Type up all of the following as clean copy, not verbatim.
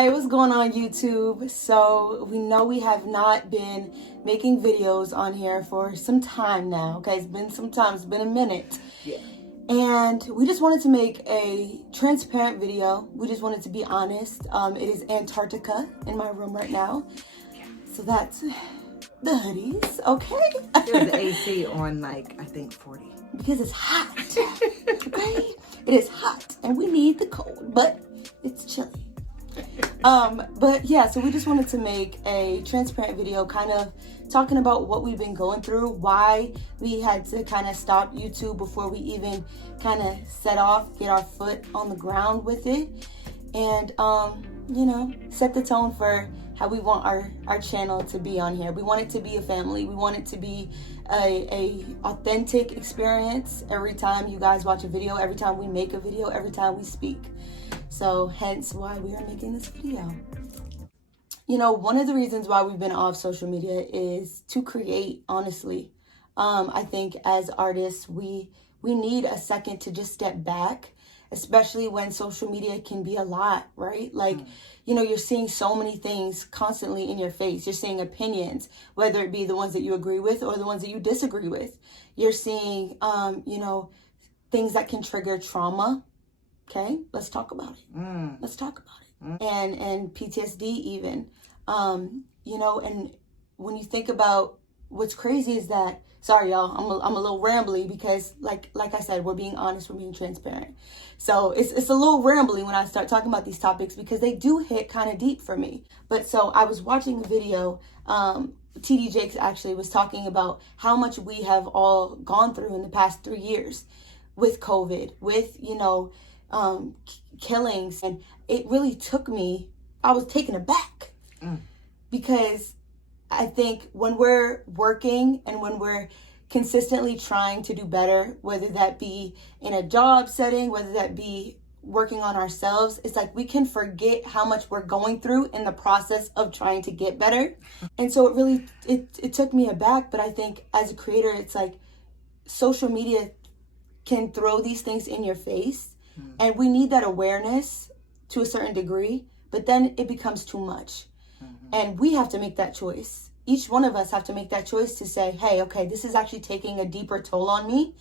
Hey, what's going on YouTube? So we know we have not been making videos on here for some time now. Okay, it's been some time, it's been a minute. Yeah. And we just wanted to make a transparent video. We just wanted to be honest. It is Antarctica in my room right now. So that's the hoodies, okay? There's the AC on like, I think 40. Because it's hot, okay? It is hot and we need the cold, but it's chilly. But yeah, so we just wanted to make a transparent video kind of talking about what we've been going through, why we had to kind of stop YouTube before we even kind of set off, get our foot on the ground with it, and you know, set the tone for how we want our channel to be on here. We want it to be a family. We want it to be a authentic experience every time you guys watch a video, every time we make a video, every time we speak. So hence why we are making this video. You know, one of the reasons why we've been off social media is to create, honestly. I think as artists, we need a second to just step back, especially when social media can be a lot, right? Like, you know, you're seeing so many things constantly in your face. You're seeing opinions, whether it be the ones that you agree with or the ones that you disagree with. You're seeing, you know, things that can trigger trauma. Okay, let's talk about it. Let's talk about it. And PTSD even. You know, and when you think about what's crazy is that, sorry y'all, I'm a little rambly because like I said, we're being honest, we're being transparent. So it's a little rambly when I start talking about these topics because they do hit kind of deep for me. But so I was watching a video, TD Jakes actually was talking about how much we have all gone through in the past 3 years with COVID, with, you know, killings, and it really took me, I was taken aback because I think when we're working and when we're consistently trying to do better, whether that be in a job setting, whether that be working on ourselves, it's like we can forget how much we're going through in the process of trying to get better. And so it really, it took me aback. But I think as a creator, it's like social media can throw these things in your face. And we need that awareness to a certain degree, but then it becomes too much. And we have to make that choice. Each one of us have to make that choice to say, hey, okay, this is actually taking a deeper toll on me.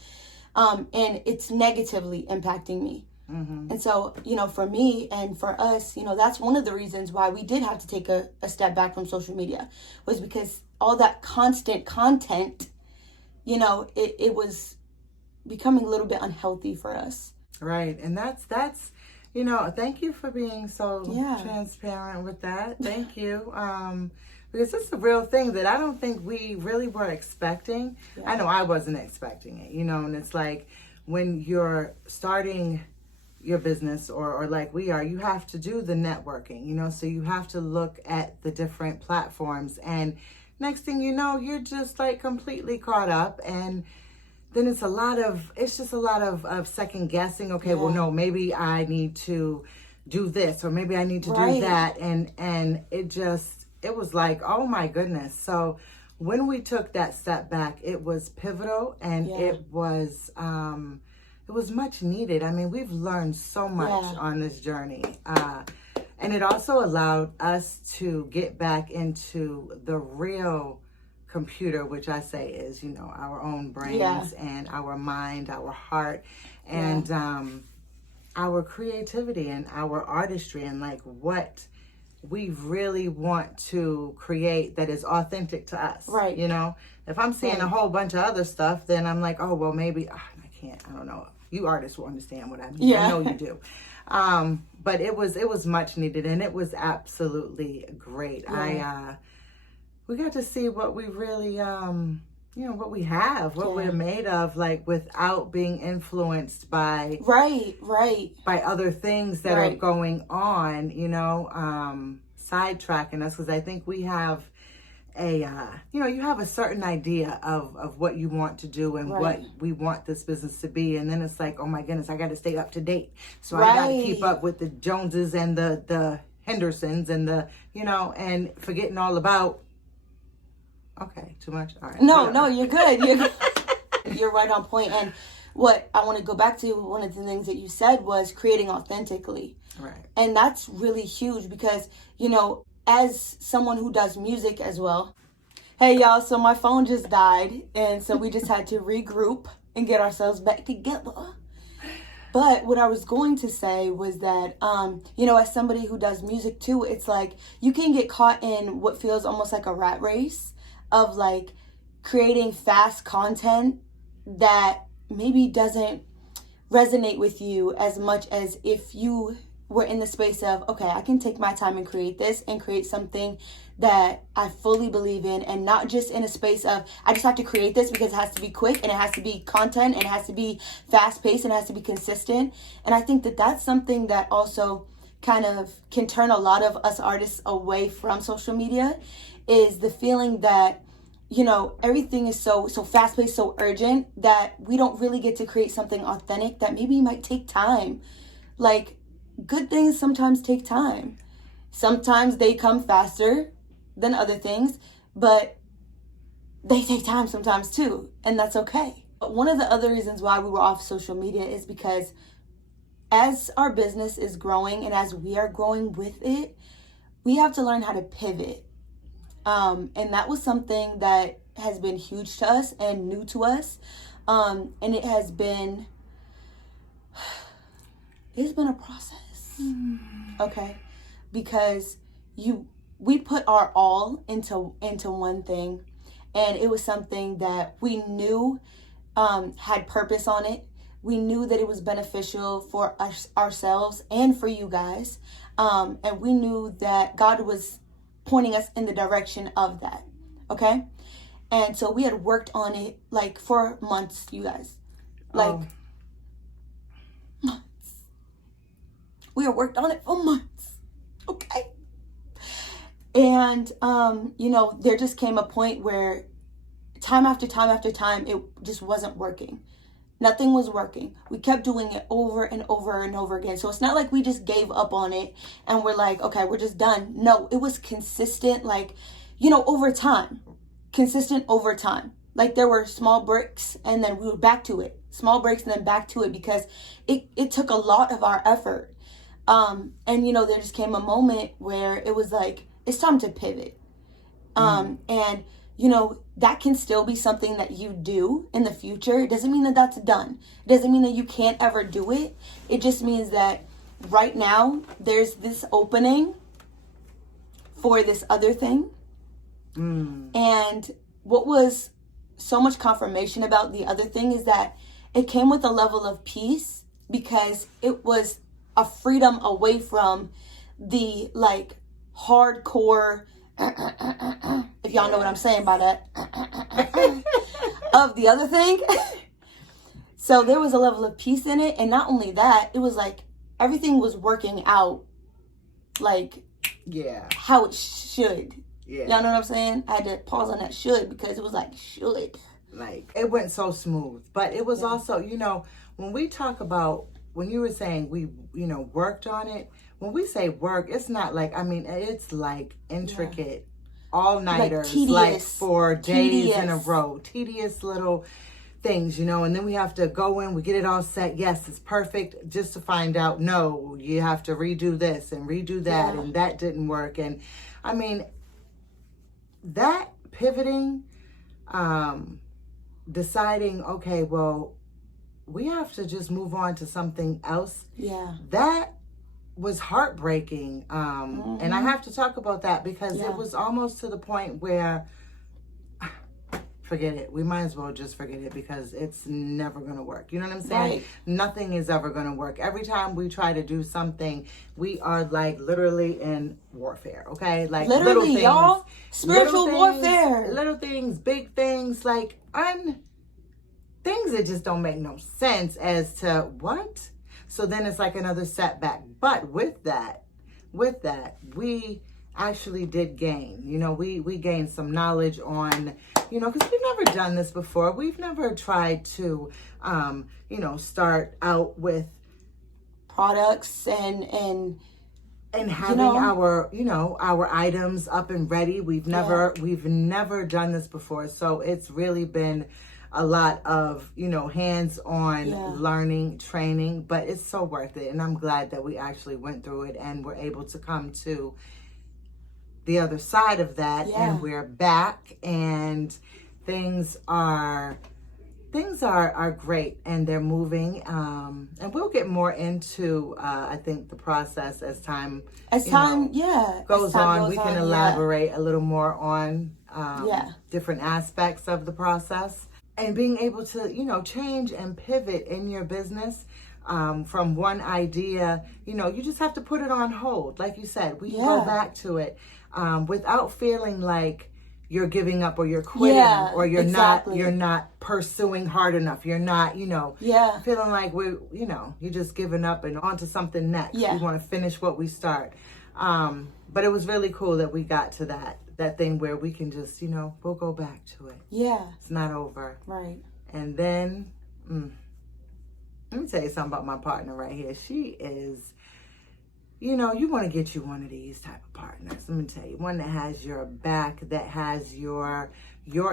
And it's negatively impacting me. And so, you know, for me and for us, you know, that's one of the reasons why we did have to take a step back from social media, was because all that constant content, you know, it was becoming a little bit unhealthy for us. Right. And that's, you know, thank you for being so transparent with that. Thank you. Because it's a real thing that I don't think we really were expecting. I know I wasn't expecting it, you know, and it's like when you're starting your business or like we are, you have to do the networking, you know, so you have to look at the different platforms, and next thing you know, you're just like completely caught up, and then it's just a lot of second guessing. Okay, well, no, maybe I need to do this, or maybe I need to do that. And it was like, oh my goodness. So when we took that step back, it was pivotal, and it was much needed. I mean, we've learned so much on this journey. And it also allowed us to get back into the real computer, which I say is, you know, our own brains and our mind, our heart, and our creativity and our artistry, and like what we really want to create that is authentic to us. Right. You know, if I'm seeing a whole bunch of other stuff, then I'm like, oh, well, maybe I don't know. You artists will understand what I mean. I know you do. But it was much needed, and it was absolutely great. We got to see what we really, you know, what we have, what we're made of, like without being influenced by by other things that are going on, you know, sidetracking us. Because I think we have you know, you have a certain idea of what you want to do and what we want this business to be, and then it's like, oh my goodness, I got to stay up to date, so I got to keep up with the Joneses and the Hendersons and the, you know, and forgetting all about. Okay, too much? All right. No, you're good. You're right on point. And what I want to go back to, one of the things that you said was creating authentically. Right. And that's really huge because, you know, as someone who does music as well. Hey, y'all, so my phone just died. And so we just had to regroup and get ourselves back together. But what I was going to say was that, you know, as somebody who does music too, it's like you can get caught in what feels almost like a rat race of like creating fast content that maybe doesn't resonate with you as much as if you were in the space of, okay, I can take my time and create this and create something that I fully believe in, and not just in a space of, I just have to create this because it has to be quick and it has to be content and it has to be fast paced and it has to be consistent. And I think that that's something that also kind of can turn a lot of us artists away from social media, is the feeling that, you know, everything is so fast paced, so urgent that we don't really get to create something authentic that maybe might take time. Like, good things sometimes take time. Sometimes they come faster than other things, but they take time sometimes too, and that's okay. But one of the other reasons why we were off social media is because as our business is growing and as we are growing with it, we have to learn how to pivot. And that was something that has been huge to us and new to us. And it has been, it's been a process. Okay. Because we put our all into one thing, and it was something that we knew had purpose on it. We knew that it was beneficial for us, ourselves, and for you guys. And we knew that God was pointing us in the direction of that. Okay? And so we had worked on it like for months, you guys. Like months. We had worked on it for months. Okay? And, you know, there just came a point where time after time after time, it just wasn't working. Nothing was working. We kept doing it over and over and over again. So it's not like we just gave up on it and we're like, okay, we're just done. No, it was consistent, like, you know, over time. Consistent over time. Like there were small breaks and then we were back to it. Small breaks and then back to it because it took a lot of our effort. And, you know, there just came a moment where it was like, it's time to pivot. And, you know, that can still be something that you do in the future. It doesn't mean that that's done. It doesn't mean that you can't ever do it. It just means that right now there's this opening for this other thing. And what was so much confirmation about the other thing is that it came with a level of peace because it was a freedom away from the like hardcore if y'all know what I'm saying by that of the other thing. So there was a level of peace in it, and not only that, it was like everything was working out like how it should. Y'all know what I'm saying? I had to pause on that should because it was like should. Like it went so smooth. But it was also, you know, when we talk about, when you were saying we, you know, worked on it, when we say work, it's not like, I mean, it's like intricate all-nighters, like for days in a row, tedious little things, you know, and then we have to go in, we get it all set. Yes, it's perfect, just to find out, no, you have to redo this and redo that, and that didn't work. And I mean, that pivoting, deciding, okay, well, we have to just move on to something else. That was heartbreaking. And I have to talk about that because it was almost to the point where, forget it. We might as well just forget it because it's never going to work. You know what I'm saying? Right. Nothing is ever going to work. Every time we try to do something, we are like literally in warfare, okay? Like literally, little things, y'all. Spiritual warfare. Little things, big things, like things that just don't make no sense as to what? So then it's like another setback. But with that, we actually did gain. You know, we gained some knowledge on, you know, because we've never done this before. We've never tried to, you know, start out with products and having our, you know, our items up and ready. We've never done this before. So it's really been a lot of, hands-on learning, training, but it's so worth it. And I'm glad that we actually went through it and were able to come to the other side of that, and we're back, and things are great, and they're moving, and we'll get more into I think the process as time goes on. We can elaborate a little more on different aspects of the process, and being able to change and pivot in your business. From one idea, you just have to put it on hold. Like you said, we can go back to it without feeling like you're giving up or you're quitting or you're not pursuing hard enough. You're not, feeling like you're just giving up and on to something next. We want to finish what we start. But it was really cool that we got to that thing where we can just, we'll go back to it. Yeah. It's not over. Right. And then, let me tell you something about my partner right here. She is, you want to get you one of these type of partners. Let me tell you, one that has your back, that has your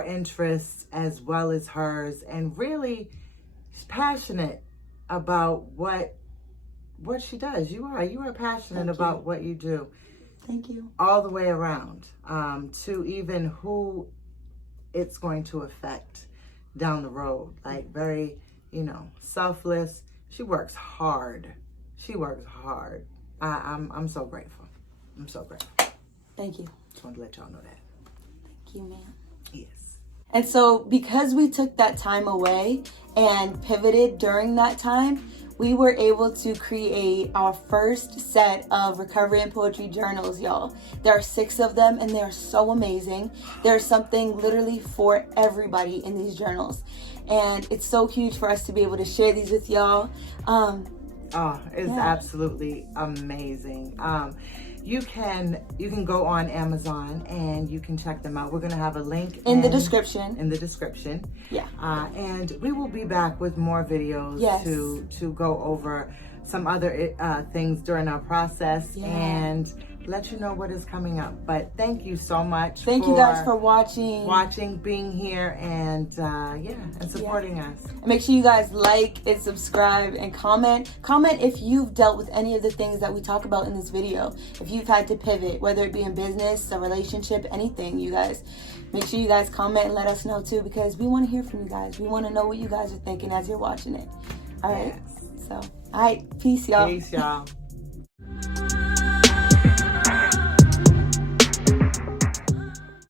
interests as well as hers, and really is passionate about what she does. You are passionate about what you do. Thank you. All the way around, to even who it's going to affect down the road. Like very, selfless. She works hard. I'm so grateful. I'm so grateful. Thank you. Just wanted to let y'all know that. Thank you, ma'am. Yes. And so because we took that time away and pivoted during that time, we were able to create our first set of recovery and poetry journals, y'all. There are 6 of them, and they're so amazing. There's something literally for everybody in these journals. And it's so huge for us to be able to share these with y'all. It's absolutely amazing. You can go on Amazon and you can check them out. We're gonna have a link in the description. Yeah. And we will be back with more videos to go over some other things during our process and let you know what is coming up. But thank you so much. Thank you guys for watching, being here, and supporting us. And make sure you guys like and subscribe and comment. Comment if you've dealt with any of the things that we talk about in this video. If you've had to pivot, whether it be in business, a relationship, anything, you guys. Make sure you guys comment and let us know too, because we want to hear from you guys. We want to know what you guys are thinking as you're watching it. All right. Yes. So, all right. Peace, y'all. Peace, y'all.